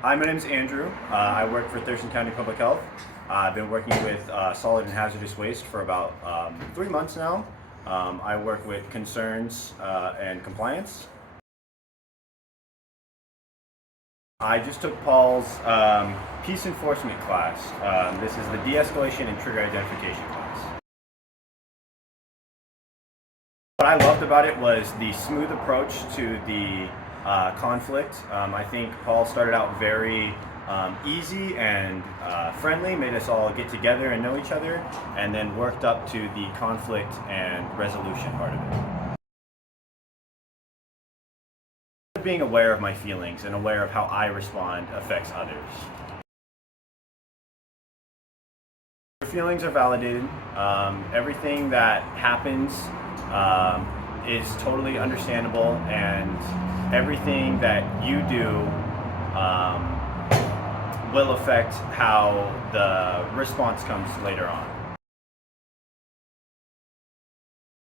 Hi, my name is Andrew. I work for Thurston County Public Health. I've been working with solid and hazardous waste for about 3 months now. I work with concerns and compliance. I just took Paul's peace enforcement class. This is the de-escalation and trigger identification class. What I loved about it was the smooth approach to the conflict. I think Paul started out very easy and friendly, made us all get together and know each other, and then worked up to the conflict and resolution part of it. Being aware of my feelings and aware of how I respond affects others. Your feelings are validated. Everything that happens is totally understandable, and everything that you do will affect how the response comes later on.